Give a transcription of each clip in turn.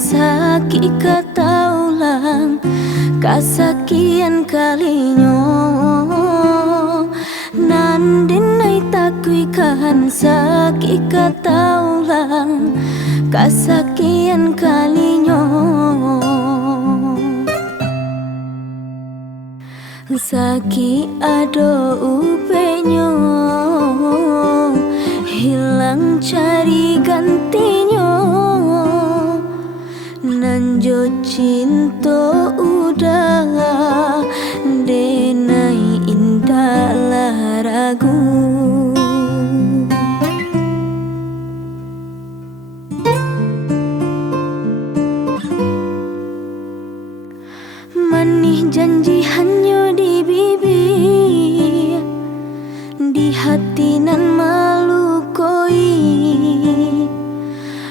sakit kataulang kasakian kalinyo nandinay takui kan sakit kataulang kasakian kalinyo sakit ado upenyo hilang cari gantinya nanjo cinta udah denai indah ragu manih janji hanya di bibir di hati nan malu koi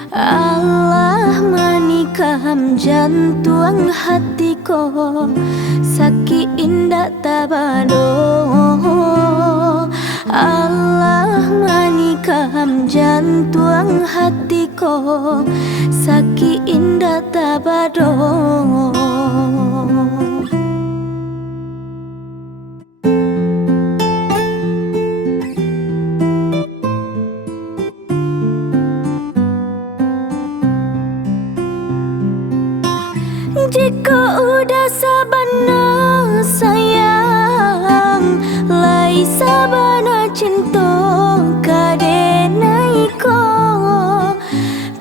Allah manikam jantung hatiku sakit indah tabado Allah manikam jantung hatiku sakit indah tabado jika udah sabana sayang lai sabana cinta kadenai ko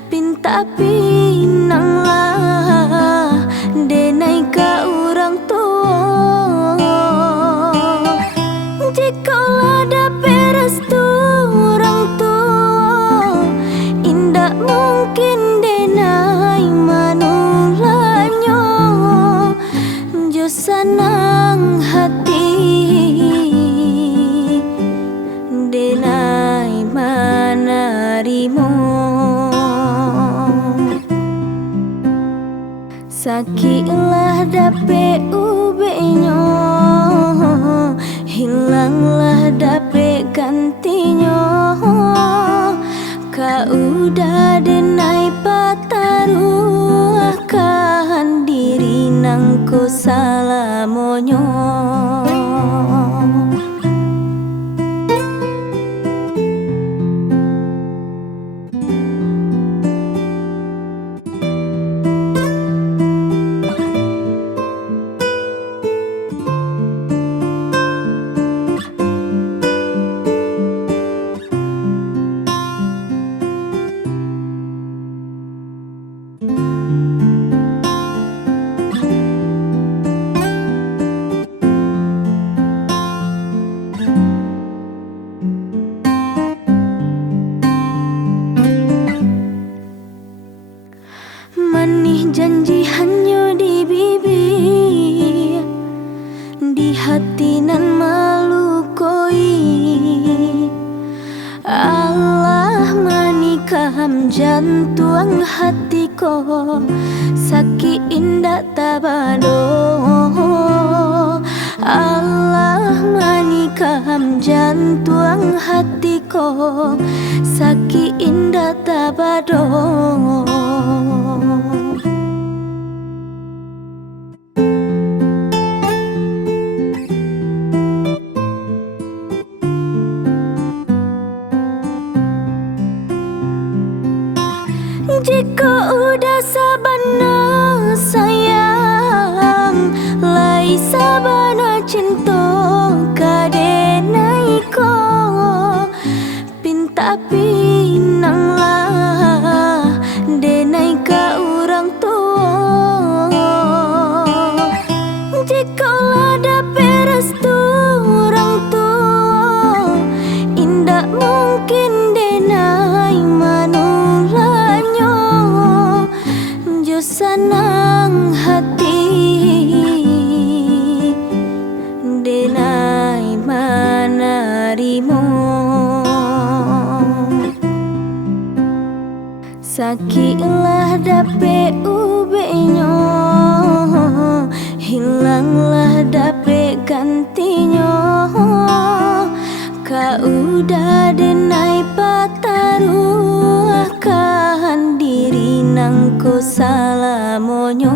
pinta pinang lah denai ka orang tua jika ada perestu orang tua indah mungkin denai senang hati denai manarimo sakitlah dape ubenyo hilanglah dape gantinya kau udah denai pataruahkan diri nangku salamonyo manih janji hanya di bibir di hati nan malu koi Allah manikam jantung hatiku sakit indah tabado Allah manikam jantung hatiku sakit indah tabado jika udah sabana sayang lai sabana cinta kadenai ko pinta pinang lah denai ka orang tua jika ada perestu orang tua indah mungkin denai senang hati denai manarimo sakitlah dape ubenyo hilanglah dape gantinya kau udah denai pataruahkan diri nangku salamonyo.